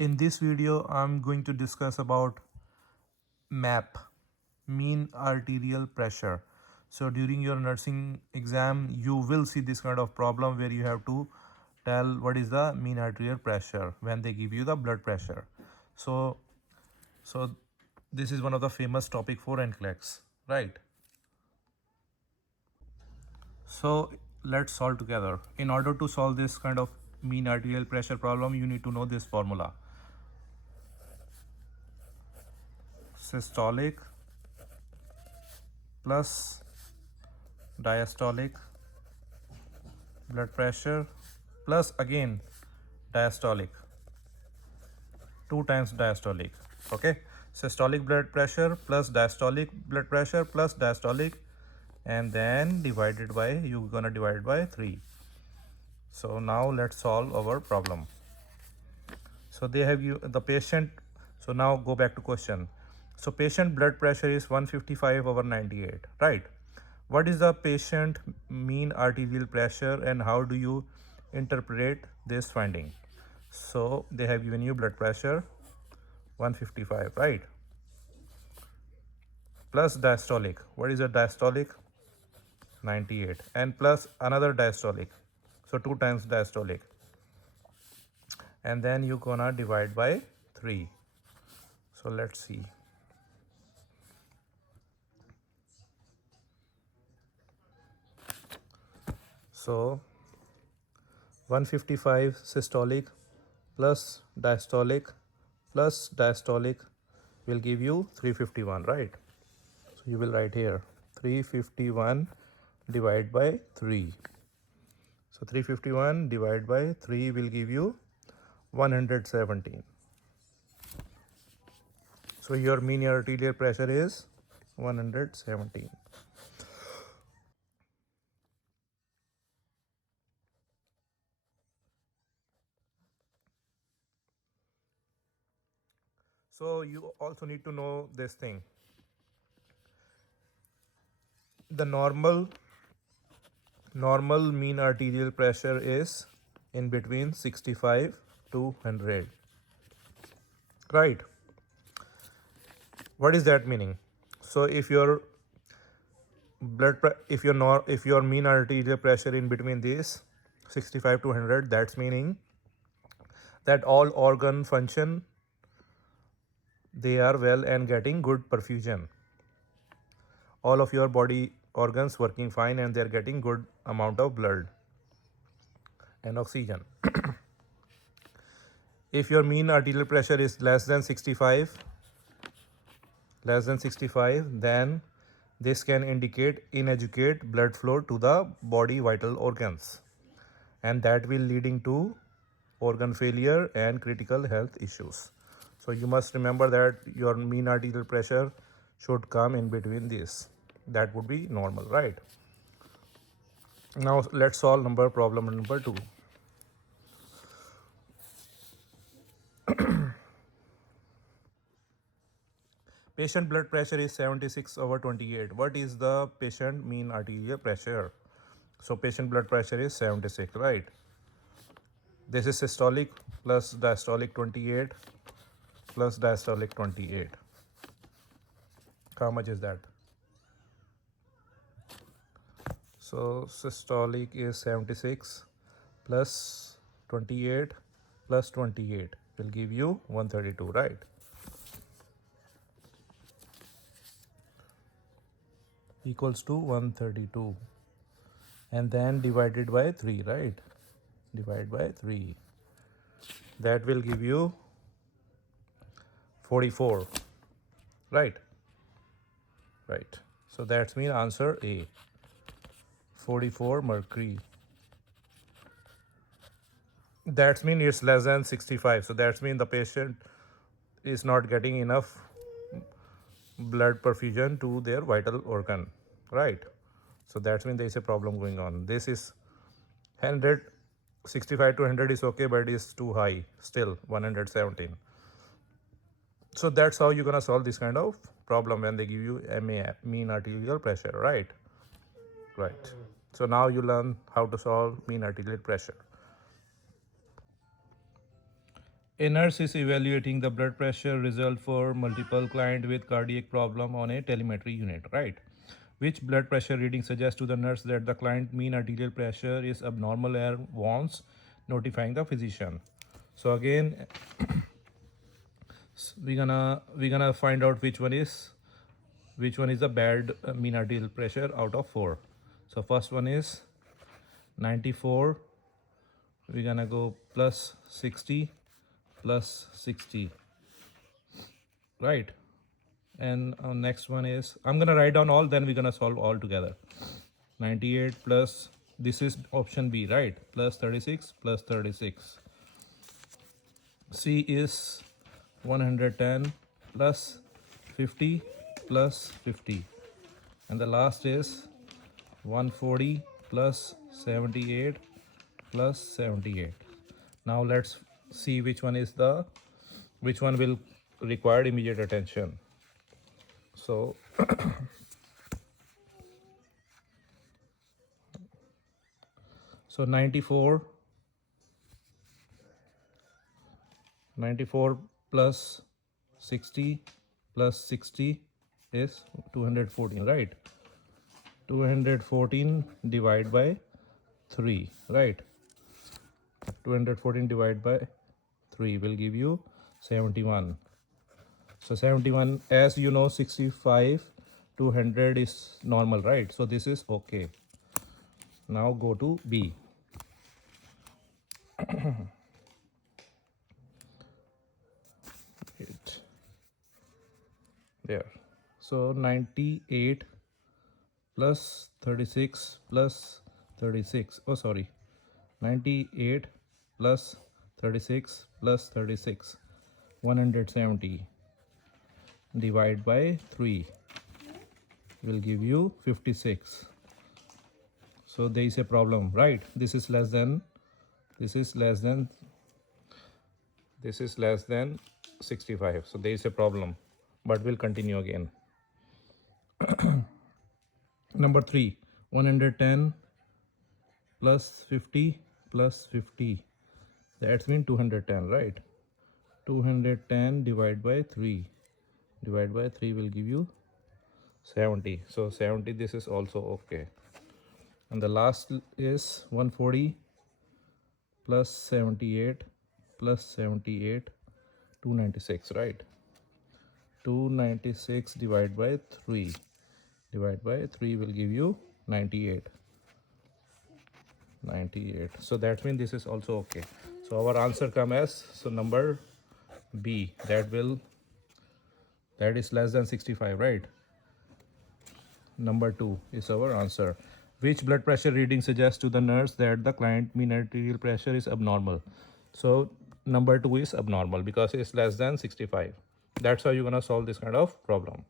In this video, I'm going to discuss about MAP, mean arterial pressure. So during your nursing exam, you will see this kind of problem where you have to tell what is the mean arterial pressure when they give you the blood pressure. So, so this is one of the famous topic for Nclecs, right? So let's solve together. In order to solve this kind of mean arterial pressure problem, you need to know this formula. Systolic plus diastolic blood pressure plus again diastolic, 2 times diastolic. Okay, systolic blood pressure plus diastolic blood pressure plus diastolic, and then divided by, you're gonna divide by 3. So now let's solve our problem. So they have you the patient. So now go back to question. So patient blood pressure is 155 over 98, right? What is the patient mean arterial pressure and how do you interpret this finding? So they have given you blood pressure 155, right? Plus diastolic. What is the diastolic? 98, and plus another diastolic. So 2 times diastolic. And then you're gonna divide by 3. So let's see. So 155 systolic plus diastolic will give you 351, right? So you will write here 351 divided by 3. So 351 divided by 3 will give you 117. So your mean arterial pressure is 117. So you also need to know this thing. The normal mean arterial pressure is in between 65 to 100, right? What is that meaning? So if your if your mean arterial pressure in between these 65 to 100, that's meaning that all organ function, they are well and getting good perfusion. All of your body organs working fine and they're getting good amount of blood and oxygen. If your mean arterial pressure is less than 65, then this can indicate inadequate blood flow to the body vital organs, and that will leading to organ failure and critical health issues. So you must remember that your mean arterial pressure should come in between this. That would be normal, right? Now let's solve problem number 2. Patient blood pressure is 76 over 28. What is the patient mean arterial pressure? So patient blood pressure is 76, right? This is systolic plus diastolic 28 plus diastolic 28. How much is that? So systolic is 76 plus 28 plus 28 will give you 132, right? Equals to 132, and then divided by 3, right? Divide by 3. That will give you 44, right? Right. So that's mean answer A, 44 mercury. That's mean it's less than 65. So that's mean the patient is not getting enough blood perfusion to their vital organ, right? So that's mean there is a problem going on. This is 100, 65 to 100 is okay, but it's too high, still 117. So that's how you're gonna solve this kind of problem when they give you MA, mean arterial pressure, right? Right. So now you learn how to solve mean arterial pressure. A nurse is evaluating the blood pressure result for multiple client with cardiac problem on a telemetry unit, right? Which blood pressure reading suggests to the nurse that the client mean arterial pressure is abnormal and wants notifying the physician. So again, we're gonna find out which one is the bad mean arterial pressure out of 4. So first one is 94. We're gonna go plus 60 plus 60, right? And next one is, I'm gonna write down all, then we're gonna solve all together. 98 plus, this is option B, right? Plus 36 plus 36. C is 110 plus 50 plus 50. And the last is 140 plus 78 plus 78. Now let's see which one will require immediate attention. So so 94 plus 60 plus 60 is 214, right? 214 divided by 3, right? 214 divided by 3 will give you 71. So 71, as you know, 65 to 100 is normal, right? So this is okay. Now go to B. There. So 98 plus 36 plus 36. Oh, sorry. 98 plus 36 plus 36. 170 divided by 3 will give you 56. So there is a problem, right? This is less than 65. So there is a problem, but we'll continue again. Number 3, 110 plus 50 plus 50. That's mean 210, right? 210 divided by 3 will give you 70. So 70, this is also okay. And the last is 140 plus 78 plus 78, 296, right? 296 divided by 3 will give you 98. So that means this is also okay. So our answer come as, so number B, that is less than 65, right? Number 2 is our answer. Which blood pressure reading suggests to the nurse that the client mean arterial pressure is abnormal? So number 2 is abnormal because it's less than 65. That's how you're gonna solve this kind of problem.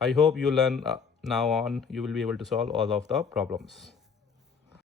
I hope you learn now on, you will be able to solve all of the problems.